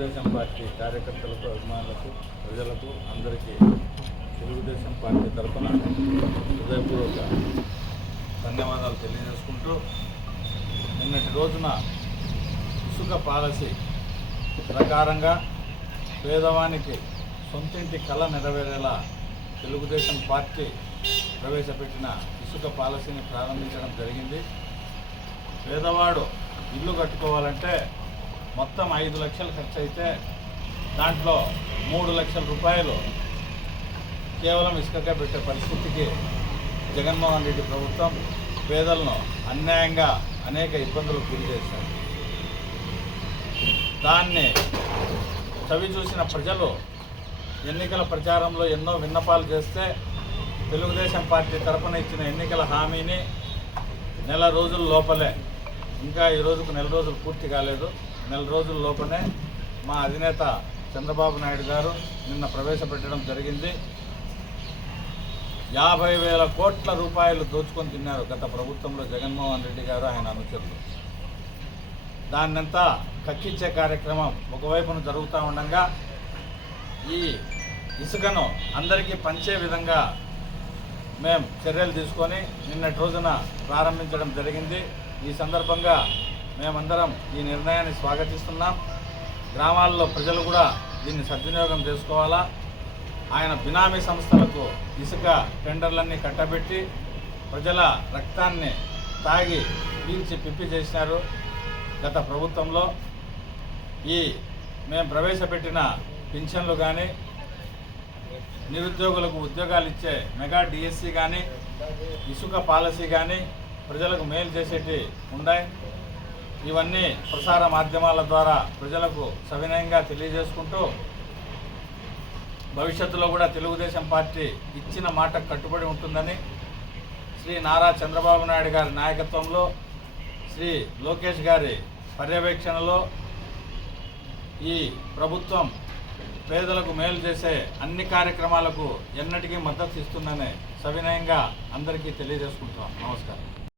Telugu Desam party కార్యకర్తలకు, అభిమానులకు, ప్రజలకు అందరికీ తెలుగుదేశం పార్టీ తరఫున హృదయపూర్వక ధన్యవాదాలు తెలియజేసుకుంటూ, నిన్నటి రోజున ఇసుక పాలసీ ప్రకారంగా పేదవానికి సొంతింటి కళ నెరవేరేలా తెలుగుదేశం పార్టీ ప్రవేశపెట్టిన ఇసుక పాలసీని ప్రారంభించడం జరిగింది. పేదవాడు ఇల్లు కట్టుకోవాలంటే మొత్తం 5 లక్షలు ఖర్చు అయితే దాంట్లో 3 లక్షల రూపాయలు కేవలం ఇసుకగా పెట్టే పరిస్థితికి జగన్మోహన్ రెడ్డి ప్రభుత్వం పేదలను అన్యాయంగా అనేక ఇబ్బందులకు గురి చేశారు. దాన్ని చవి చూసిన ప్రజలు ఎన్నికల ప్రచారంలో ఎన్నో విన్నపాలు చేస్తే తెలుగుదేశం పార్టీ తరఫున ఇచ్చిన ఎన్నికల హామీని నెల రోజుల లోపలే, ఇంకా ఈ రోజుకు నెల రోజులు పూర్తి కాలేదు, నెల రోజుల లోపలే మా అధినేత చంద్రబాబు నాయుడు గారు నిన్న ప్రవేశపెట్టడం జరిగింది. 50,000 కోట్ల రూపాయలు దోచుకొని తిన్నారు గత ప్రభుత్వంలో జగన్మోహన్ రెడ్డి గారు, ఆయన అనుచరులు. దాన్నంతా కక్కించే కార్యక్రమం ఒకవైపున జరుగుతూ ఉండగా ఈ ఇసుకను అందరికీ పంచే విధంగా మేము చర్యలు తీసుకొని నిన్నటి రోజున ప్రారంభించడం జరిగింది. ఈ సందర్భంగా మేమందరం ఈ నిర్ణయాన్ని స్వాగతిస్తున్నాం. గ్రామాల్లో ప్రజలు కూడా దీన్ని సద్వినియోగం చేసుకోవాలా. ఆయన బినామీ సంస్థలకు ఇసుక టెండర్లన్నీ కట్టబెట్టి ప్రజల రక్తాన్ని తాగి పీల్చి పిప్పి చేసినారు గత ప్రభుత్వంలో. మేము ప్రవేశపెట్టిన పింఛన్లు కానీ, నిరుద్యోగులకు ఉద్యోగాలు ఇచ్చే మెగా డిఎస్సి కానీ, ఇసుక పాలసీ కానీ ప్రజలకు మేలు చేసేటి ఉన్నాయి. ఇవన్నీ ప్రసార మాధ్యమాల ద్వారా ప్రజలకు సవినయంగా తెలియజేసుకుంటూ, భవిష్యత్తులో కూడా తెలుగుదేశం పార్టీ ఇచ్చిన మాటకు కట్టుబడి ఉంటుందని, శ్రీ నారా చంద్రబాబు నాయుడు గారి నాయకత్వంలో, శ్రీ లోకేష్ గారి పర్యవేక్షణలో ఈ ప్రభుత్వం పేదలకు మేలు చేసే అన్ని కార్యక్రమాలకు ఎన్నటికీ మద్దతు ఇస్తుందని సవినయంగా అందరికీ తెలియజేసుకుంటున్నాం. నమస్కారం.